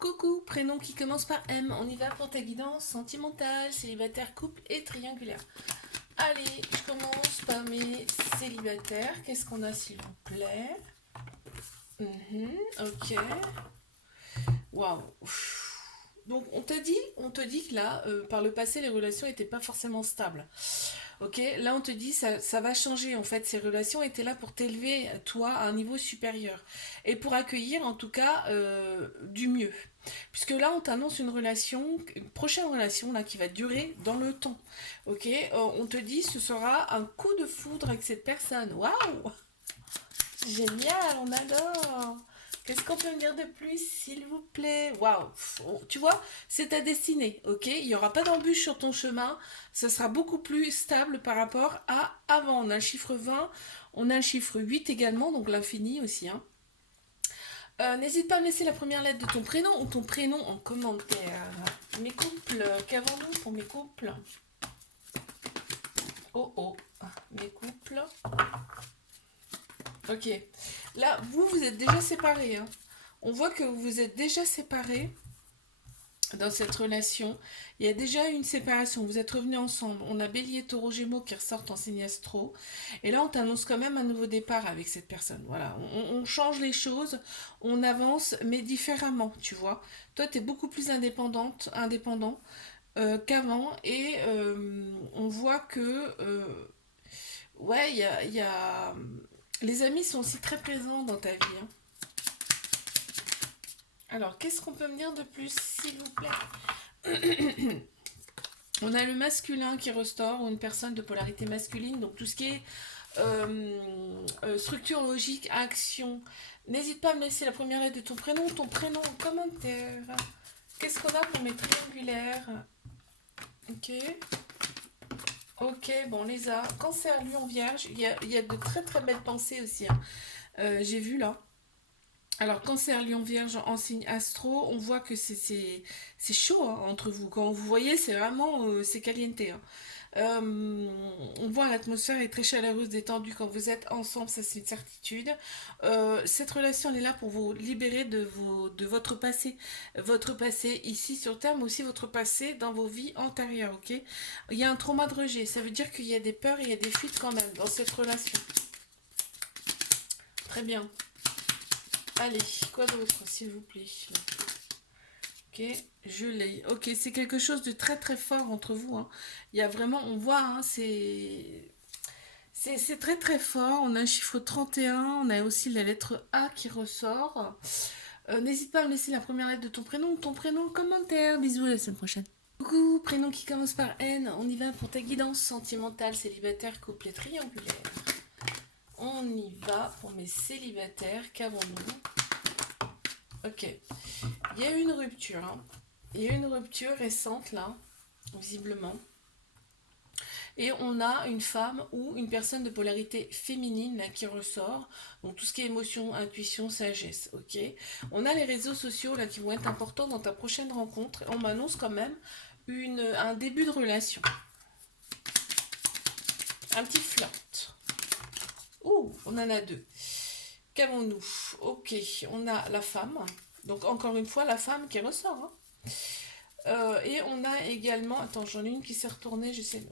Coucou, prénom qui commence par M. On y va pour ta guidance sentimentale, célibataire, couple et triangulaire. Allez, je commence par mes célibataires. Qu'est-ce qu'on a s'il vous plaît? Ok. Waouh. Donc on te dit que là, par le passé, les relations n'étaient pas forcément stables. Ok, là on te dit ça va changer en fait. Ces relations étaient là pour t'élever toi à un niveau supérieur et pour accueillir en tout cas du mieux. Puisque là on t'annonce une prochaine relation là qui va durer dans le temps. Ok, on te dit ce sera un coup de foudre avec cette personne. Waouh, génial, on adore. Qu'est-ce qu'on peut me dire de plus, s'il vous plaît? Waouh, tu vois, c'est ta destinée, ok? Il n'y aura pas d'embûche sur ton chemin. Ce sera beaucoup plus stable par rapport à avant. On a le chiffre 20, on a le chiffre 8 également, donc l'infini aussi, hein. N'hésite pas à me laisser la première lettre de ton prénom ou ton prénom en commentaire. Mes couples, qu'avons-nous pour mes couples? Oh oh, mes couples. Ok. Là, vous êtes déjà séparés, hein. On voit que vous vous êtes déjà séparés dans cette relation. Il y a déjà eu une séparation. Vous êtes revenus ensemble. On a Bélier, Taureau, Gémeaux qui ressortent en signe astro. Et là, on t'annonce quand même un nouveau départ avec cette personne. Voilà. On change les choses. On avance, mais différemment, tu vois. Toi, tu es beaucoup plus indépendant qu'avant. Et on voit que... ouais, il y a... Les amis sont aussi très présents dans ta vie, hein. Alors, qu'est-ce qu'on peut me dire de plus, s'il vous plaît? On a le masculin qui restaure, ou une personne de polarité masculine, donc tout ce qui est structure logique, action. N'hésite pas à me laisser la première lettre de ton prénom en commentaire. Qu'est-ce qu'on a pour mes triangulaires? Ok. Ok, bon, les a. Cancer, Lion, Vierge. Il y a de très très belles pensées aussi, hein. J'ai vu là. Alors, Cancer, Lion, Vierge en signe astro, on voit que c'est chaud, hein, entre vous. Quand vous voyez, c'est vraiment c'est caliente, hein. On voit l'atmosphère est très chaleureuse, détendue quand vous êtes ensemble, ça c'est une certitude. Cette relation elle est là pour vous libérer de votre passé ici sur Terre, mais aussi votre passé dans vos vies antérieures, ok? Il y a un trauma de rejet, ça veut dire qu'il y a des peurs, il y a des fuites quand même dans cette relation. Très bien. Allez, quoi d'autre, s'il vous plaît? Ok, je l'ai. Ok, c'est quelque chose de très très fort entre vous, hein. Il y a vraiment, on voit, hein, c'est très très fort. On a un chiffre 31, on a aussi la lettre A qui ressort. N'hésite pas à me laisser la première lettre de ton prénom en commentaire. Bisous, à la semaine prochaine. Coucou, prénom qui commence par N. On y va pour ta guidance sentimentale, célibataire, couple et triangulaire. On y va pour mes célibataires. Qu'avons-nous? Ok. Il y a eu une rupture, hein. Il y a eu une rupture récente là, visiblement. Et on a une femme ou une personne de polarité féminine là, qui ressort. Donc tout ce qui est émotion, intuition, sagesse. Ok. On a les réseaux sociaux là qui vont être importants dans ta prochaine rencontre. On m'annonce quand même un début de relation. Un petit flirt. Ouh, on en a deux. Qu'avons-nous? Ok, on a la femme. Donc encore une fois, la femme qui ressort, hein. Et on a également... Attends, j'en ai une qui s'est retournée, j'essaie...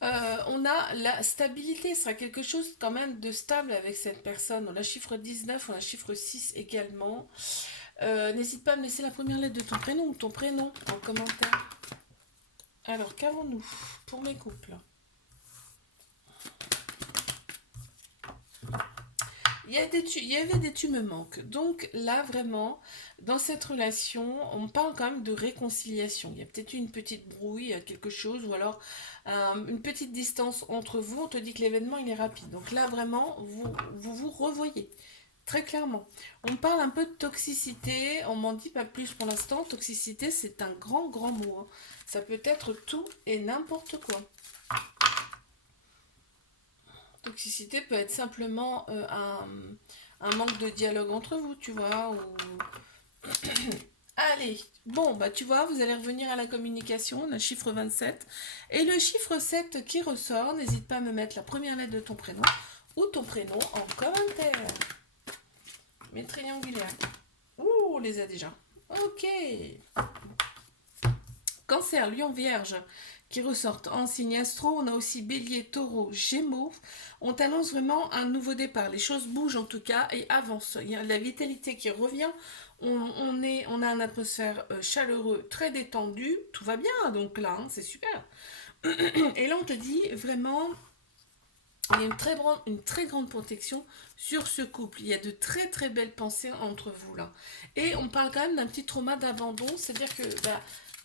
Voilà. On a la stabilité, ce sera quelque chose quand même de stable avec cette personne. On a chiffre 19, on a chiffre 6 également. N'hésite pas à me laisser la première lettre de ton prénom ou ton prénom en commentaire. Alors, qu'avons-nous pour mes couples? Il y avait des tu me manques. Donc là, vraiment, dans cette relation, on parle quand même de réconciliation. Il y a peut-être eu une petite brouille, quelque chose, ou alors une petite distance entre vous. On te dit que l'événement, il est rapide. Donc là, vraiment, vous revoyez. Très clairement. On parle un peu de toxicité. On m'en dit pas plus pour l'instant. Toxicité, c'est un grand, grand mot, hein. Ça peut être tout et n'importe quoi. Toxicité peut être simplement un manque de dialogue entre vous, tu vois. Allez, bon, bah tu vois, vous allez revenir à la communication, le chiffre 27. Et le chiffre 7 qui ressort, n'hésite pas à me mettre la première lettre de ton prénom ou ton prénom en commentaire. Mes triangulaires. Ouh, les a déjà. Ok. Cancer, Lion, Vierge qui ressortent en signe astro. On a aussi Bélier, Taureau, Gémeaux. On t'annonce vraiment un nouveau départ. Les choses bougent en tout cas et avancent. Il y a la vitalité qui revient. On a une atmosphère chaleureux, très détendue. Tout va bien donc là, hein, c'est super. Et là on te dit vraiment, il y a une très grande protection sur ce couple. Il y a de très très belles pensées entre vous là. Et on parle quand même d'un petit trauma d'abandon. C'est-à-dire que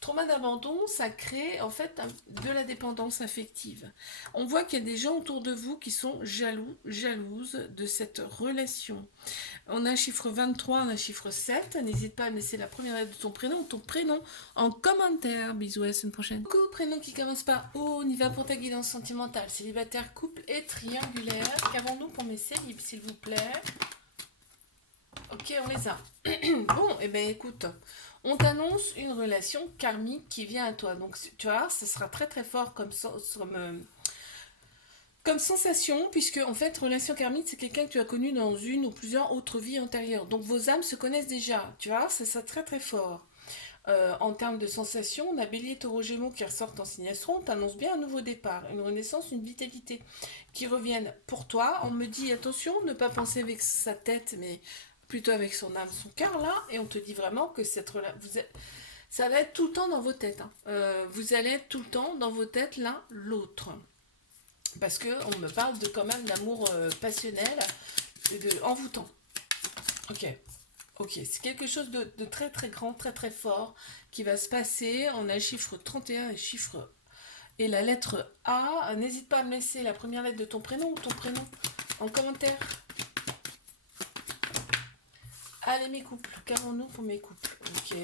trauma d'abandon, ça crée en fait de la dépendance affective. On voit qu'il y a des gens autour de vous qui sont jaloux, jalouses de cette relation. On a un chiffre 23, on a un chiffre 7. N'hésite pas à me laisser la première lettre de ton prénom en commentaire. Bisous, à la semaine prochaine. Coucou, prénom qui commence par O. On y va pour ta guidance sentimentale. Célibataire, couple et triangulaire. Qu'avons-nous pour mes célibes, s'il vous plaît? Ok, on les a. Bon, et ben écoute, on t'annonce une relation karmique qui vient à toi. Donc, tu vois, ça sera très très fort comme sensation, puisque en fait, relation karmique, c'est quelqu'un que tu as connu dans une ou plusieurs autres vies antérieures. Donc, vos âmes se connaissent déjà. Tu vois, c'est ça très très fort. En termes de sensations, on a Bélier, Taureau, Gémeaux qui ressortent en signe astro. On t'annonce bien un nouveau départ, une renaissance, une vitalité qui reviennent pour toi. On me dit attention, ne pas penser avec sa tête, mais plutôt avec son âme, son cœur là. Et on te dit vraiment que ça va être tout le temps dans vos têtes. Hein. Vous allez être tout le temps dans vos têtes l'un l'autre. Parce que on me parle de quand même d'amour passionnel, envoûtant. Ok. Ok, c'est quelque chose de très très grand, très très fort qui va se passer. On a le chiffre 31 et la lettre A. N'hésite pas à me laisser la première lettre de ton prénom ou ton prénom en commentaire. Allez mes couples, qu'avons-nous pour mes couples? Ok.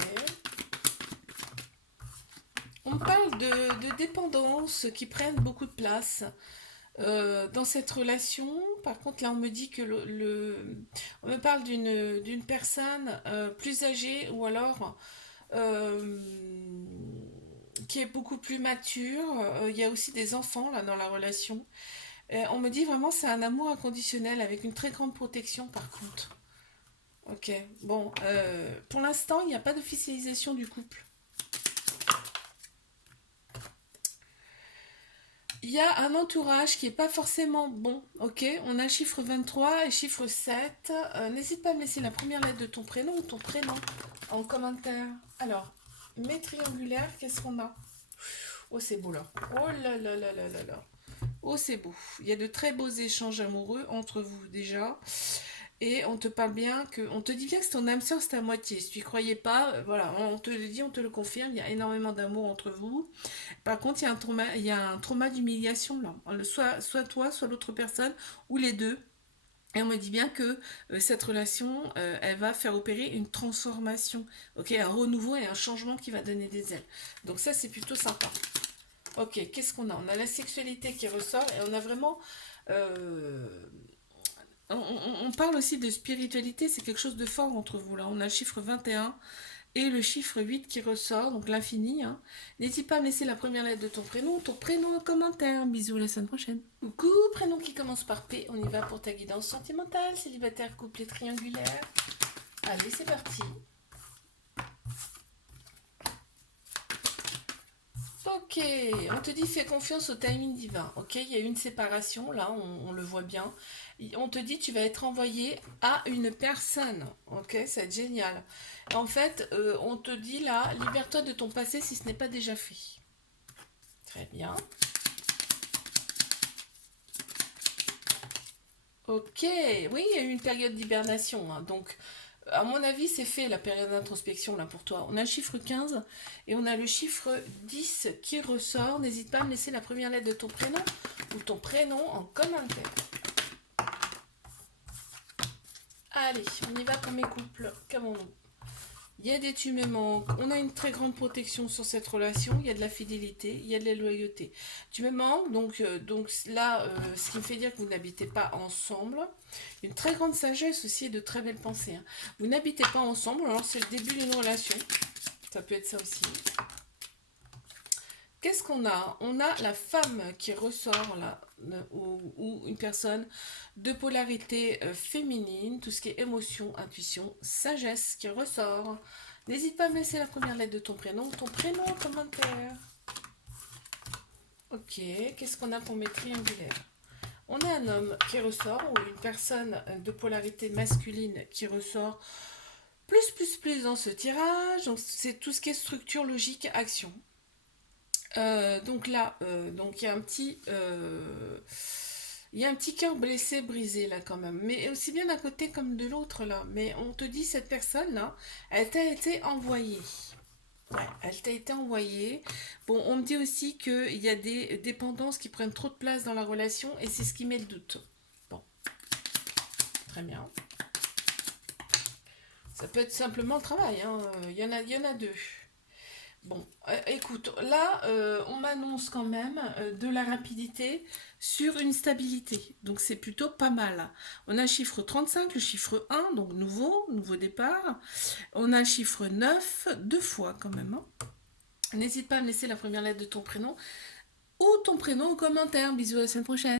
On parle de dépendance qui prennent beaucoup de place. Dans cette relation, par contre, là, on me dit que on me parle d'une personne plus âgée ou alors euh, qui est beaucoup plus mature. Il y a aussi des enfants là dans la relation. On me dit vraiment c'est un amour inconditionnel avec une très grande protection par contre. Ok, bon, pour l'instant, il n'y a pas d'officialisation du couple. Il y a un entourage qui est pas forcément bon, ok? On a chiffre 23 et chiffre 7. N'hésite pas à me laisser la première lettre de ton prénom ou ton prénom en commentaire. Alors, mes triangulaires, qu'est-ce qu'on a? Oh, c'est beau là. Oh là là là là là là. Oh, c'est beau. Il y a de très beaux échanges amoureux entre vous déjà. Et on te parle bien que, on te dit bien que c'est ton âme sœur, c'est à moitié. Si tu y croyais pas, voilà, on te le dit, on te le confirme. Il y a énormément d'amour entre vous. Par contre, il y a un trauma d'humiliation là. Soit toi, soit l'autre personne, ou les deux. Et on me dit bien que cette relation, elle va faire opérer une transformation, ok, un renouveau et un changement qui va donner des ailes. Donc ça, c'est plutôt sympa. Ok, qu'est-ce qu'on a? On a la sexualité qui ressort et on a vraiment euh, on parle aussi de spiritualité, c'est quelque chose de fort entre vous là. On a le chiffre 21 et le chiffre 8 qui ressort, donc l'infini. Hein. N'hésite pas à me laisser la première lettre de ton prénom en commentaire. Bisous, la semaine prochaine. Coucou, prénom qui commence par P. On y va pour ta guidance sentimentale, célibataire, couple et triangulaire. Allez, c'est parti. Ok, on te dit fais confiance au timing divin. Ok, il y a eu une séparation, là, on le voit bien. On te dit tu vas être envoyé à une personne. Ok, ça va être génial. En fait, on te dit là, libère-toi de ton passé si ce n'est pas déjà fait. Très bien. Ok, oui, il y a eu une période d'hibernation. Hein, donc, à mon avis, c'est fait la période d'introspection là pour toi. On a le chiffre 15 et on a le chiffre 10 qui ressort. N'hésite pas à me laisser la première lettre de ton prénom ou ton prénom en commentaire. Allez, on y va pour mes couples. Qu'avons-nous? Il y a des tu me manques. On a une très grande protection sur cette relation. Il y a de la fidélité, il y a de la loyauté. Tu me manques, donc là, ce qui me fait dire que vous n'habitez pas ensemble. Une très grande sagesse aussi et de très belles pensées. Hein. Vous n'habitez pas ensemble, alors c'est le début d'une relation. Ça peut être ça aussi. Qu'est-ce qu'on a? On a la femme qui ressort là, ou une personne de polarité féminine, tout ce qui est émotion, intuition, sagesse qui ressort. N'hésite pas à me laisser la première lettre de ton prénom en commentaire. Ok, qu'est-ce qu'on a pour mes triangulaires? On a un homme qui ressort, ou une personne de polarité masculine qui ressort plus dans ce tirage. Donc c'est tout ce qui est structure, logique, action. Donc là, donc il y a un petit cœur blessé, brisé là quand même. Mais aussi bien d'un côté comme de l'autre là. Mais on te dit cette personne là, elle t'a été envoyée. Ouais, elle t'a été envoyée. Bon, on me dit aussi qu'il y a des dépendances qui prennent trop de place dans la relation et c'est ce qui met le doute. Bon, très bien. Ça peut être simplement le travail, hein. Il y en a deux. Bon, écoute, là, on m'annonce quand même de la rapidité sur une stabilité. Donc c'est plutôt pas mal. On a le chiffre 35, le chiffre 1, donc nouveau départ. On a le chiffre 9, deux fois quand même, hein. N'hésite pas à me laisser la première lettre de ton prénom ou ton prénom en commentaire. Bisous, à la semaine prochaine.